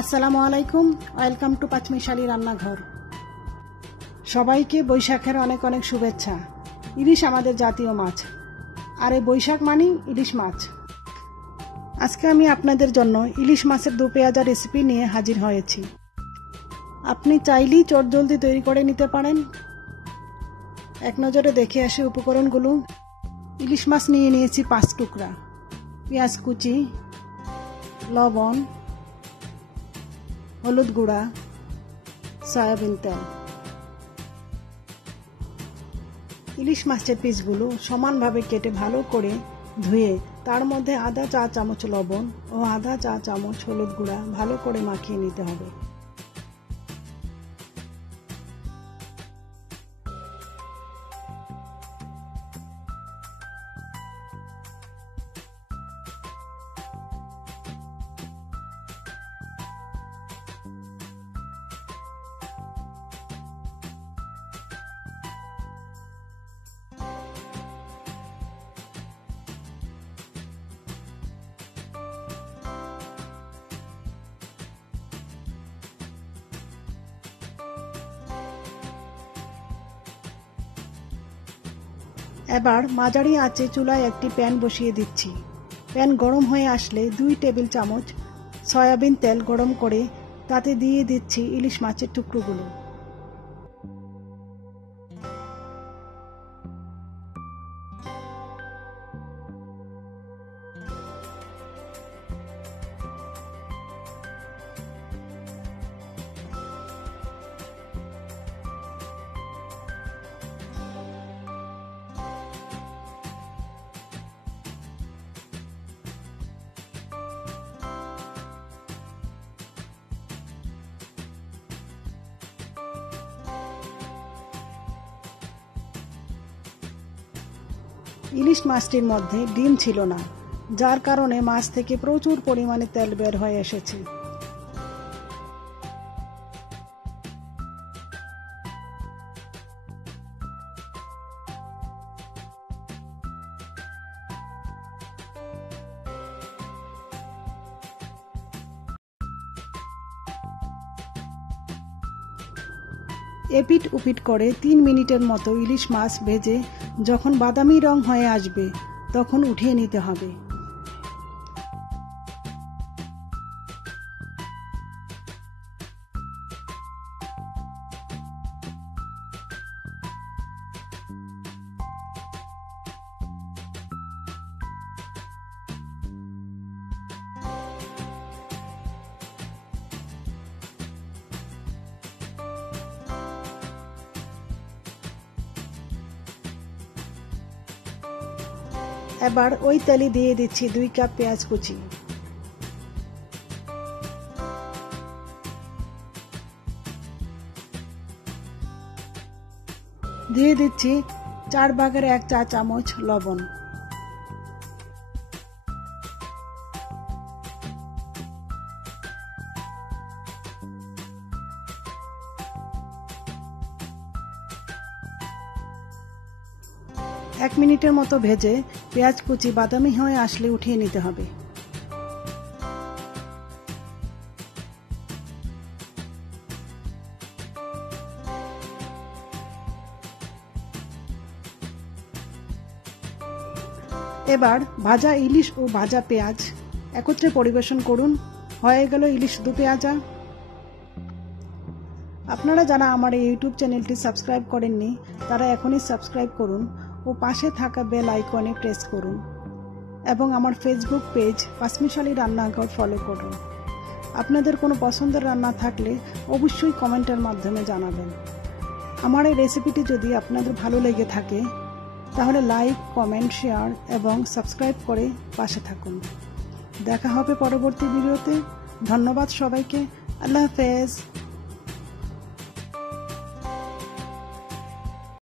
আসসালামু আলাইকুম, welcome to পাচমিশালি রান্নাঘর। সবাইকে বৈশাখের অনেক অনেক শুভেচ্ছা। ইলিশ আমাদের জাতীয় মাছ, আর এই বৈশাখ মানেই ইলিশ মাছ। আজকে আমি আপনাদের জন্য ইলিশ মাছের দোপেয়াজা রেসিপি নিয়ে হাজির হয়েছি। আপনি চাইলেই চটজলদি তৈরি করে নিতে পারেন। এক নজরে দেখে আসি উপকরণগুলো। ইলিশ মাছ নিয়ে নিয়েছি 5 টুকরা, পেঁয়াজ কুচি, লবণ, হলুদ গুঁড়া, সয়াবিন তেল। ইলিশ মাছের পিসগুলো সমানভাবে কেটে ভালো করে ধুয়ে তার মধ্যে আধা চা চামচ লবণ ও আধা চা চামচ হলুদ গুঁড়া ভালো করে মাখিয়ে নিতে হবে। এবার মাঝারি আঁচে চুলায় একটি প্যান বসিয়ে দিচ্ছি। প্যান গরম হয়ে আসলে 2 টেবিল চামচ সয়াবিন তেল গরম করে তাতে দিয়ে দিচ্ছি ইলিশ মাছের টুকরোগুলো। ইলিশ মাছটির মধ্যে ডিম ছিল না, যার কারণে মাছ থেকে প্রচুর পরিমাণে তেল বের হয়ে এসেছে। এপিট উপিট করে 3 মিনিটের মতো ইলিশ মাছ ভেজে যখন বাদামি রং হয়ে আসবে তখন উঠিয়ে নিতে হবে। এবার ওই তেলে দিয়ে দিচ্ছি 2 কাপ পেঁয়াজ কুচি, দিয়ে দিচ্ছি 4/1 চা চামচ লবণ, এক মিনিটের মতো ভেজে পেঁয়াজ কুচি বাদামি হয়ে আসলে উঠিয়ে নিতে হবে। এবার ভাজা ইলিশ ও ভাজা পেঁয়াজ একত্রে পরিবেশন করুন। হয়ে গেল ইলিশ দোপেয়াজা। আপনারা যারা আমার এই ইউটিউব চ্যানেলটি সাবস্ক্রাইব করেননি তারা এখনই সাবস্ক্রাইব করুন ও পাশে থাকা বেল আইকনে প্রেস করুন এবং আমার ফেসবুক পেজ পাচমিশালি রান্নাঘর ফলো করুন। আপনাদের কোনো পছন্দের রান্না থাকলে অবশ্যই কমেন্টের মাধ্যমে জানাবেন। আমার এই রেসিপিটি যদি আপনাদের ভালো লেগে থাকে তাহলে লাইক, কমেন্ট, শেয়ার এবং সাবস্ক্রাইব করে পাশে থাকুন। দেখা হবে পরবর্তী ভিডিওতে। ধন্যবাদ সবাইকে। আল্লাহ হাফেজ।